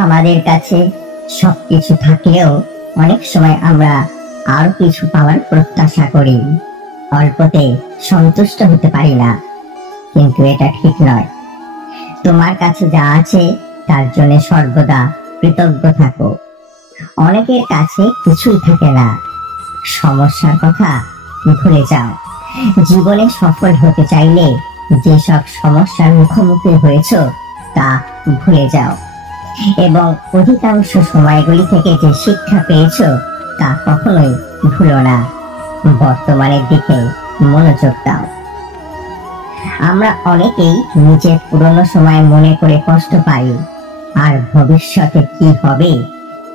আমাদের কাছে সবকিছু থাকলেও অনেক সময় আমরা আরো কিছু পাওয়ার প্রত্যাশা করি, অল্পতে সন্তুষ্ট হতে পারি না। কিন্তু এটা ঠিক নয়। তোমার কাছে যা আছে তার জন্য সর্বদা কৃতজ্ঞ থাকো। অনেকের কাছে কিছুই থাকে না, সমস্যার কথা ভুলে যাও। জীবনে সফল হতে চাইলে যেসব সমস্যার মুখোমুখি হয়েছ তা ভুলে যাও এবং অধিকাংশ সময়গুলি থেকে যে শিক্ষা পেয়েছ তা কখনোই ভুলো না। বর্তমানের দিকে মনোযোগ দাও। আমরা অনেকেই নিজের পুরনো সময় মনে করে কষ্ট পাই আর ভবিষ্যতে কি হবে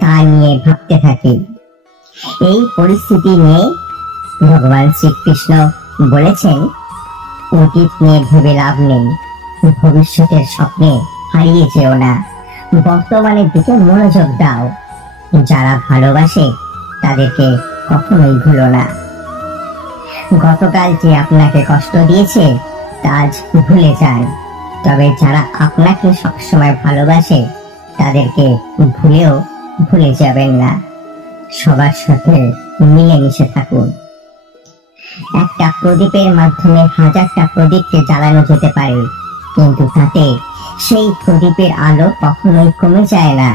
তা নিয়ে ভাবতে থাকি। এই পরিস্থিতি নিয়ে ভগবান শ্রীকৃষ্ণ বলেছেন, অতীত নিয়ে ভেবে লাভ নেই, ভবিষ্যতের স্বপ্নে হারিয়ে যেও না, বর্তমানের দিকে মনোযোগ দাও। যারা ভালোবাসে তাদেরকে কখনোই ভুলো না। গতকাল যে আপনাকে কষ্ট দিয়েছে তা আজ ভুলে যান, তবে যারা আপনাকে সবসময় ভালোবাসে তাদেরকে ভুলেও ভুলে যাবেন না। সবার সাথে মিলেমিশে থাকুন। একটা প্রদীপের মাধ্যমে হাজারটা প্রদীপকে জ্বালানো যেতে পারে, কিন্তু তাতে সেই প্রদীপের আলো কখনোই কমে যায় না।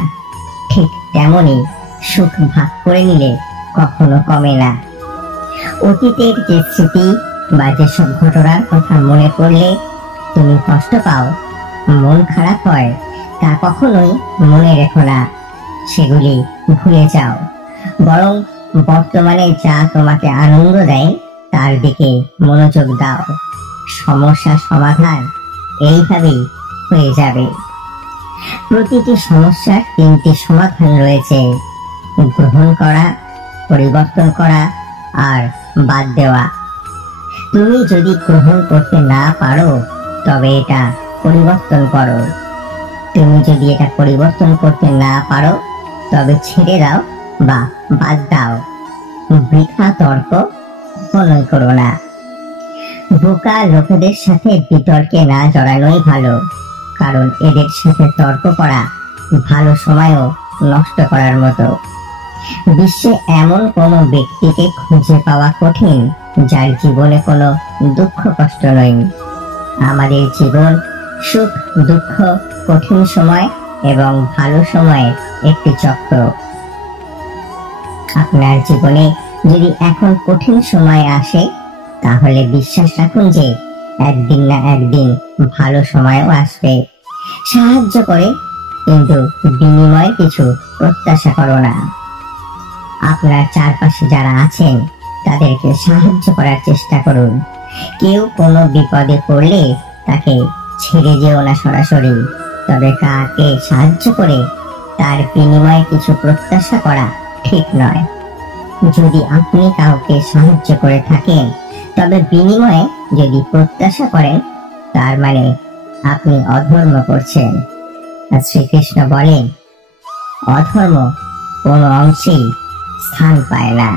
ঠিক তেমনি সুখ ভাগ করে নিলে কখনো কমে না। অতীতের যে স্মৃতি বা যেসব ঘটনার কথা মনে পড়লে তুমি কষ্ট পাও, মন খারাপ হয়, তা কখনোই মনে রেখো না, সেগুলি ভুলে যাও। বরং বর্তমানে যা তোমাকে আনন্দ দেয় তার দিকে মনোযোগ দাও। সমস্যার সমাধান এইভাবেই হয়ে যাবে। প্রতিটি সমস্যার তিনটি সমাধান রয়েছে: গ্রহণ করা, পরিবর্তন করা আর বাদ দেওয়া। তুমি যদি গ্রহণ করতে না পারো তবে এটা পরিবর্তন করো। তুমি যদি এটা পরিবর্তন করতে না পারো তবে ছেড়ে দাও বা বাদ দাও। বৃথা তর্ক কখনোই করো না। বোকা লোকেদের সাথে বিতর্কে না জড়ানোই ভালো, কারণ এদের সাথে তর্ক করা ভালো সময়ও নষ্ট করার মতো। বিশ্বে এমন কোনো ব্যক্তিকে খুঁজে পাওয়া কঠিন যার জীবনে কোনো দুঃখ কষ্ট নেই। আমাদের জীবন সুখ দুঃখ, কঠিন সময় এবং ভালো সময়ের একটি চক্র। আপনার জীবনে যদি এখন কঠিন সময় আসে তাহলে বিশ্বাস রাখুন যে একদিন না একদিন ভালো সময়ও আসবে। সাহায্য করে, কিন্তু বিনিময়ে কিছু প্রত্যাশা করো না। আপনার চারপাশে যারা আছেন তাদেরকে সাহায্য করার চেষ্টা করুন। কেউ কোনো বিপদে পড়লে তাকে ছেড়ে যেও না সরাসরি, তবে কাকে সাহায্য করে তার বিনিময়ে কিছু প্রত্যাশা করা ঠিক নয়। যদি আপনি কাউকে সাহায্য করে থাকেন তবে বিনিময়ে যদি প্রত্যাশা করেন তার মানে আপনি অধর্ম করছেন। আর শ্রীকৃষ্ণ বলেন, অধর্ম কোনো অংশেই স্থান পায় না।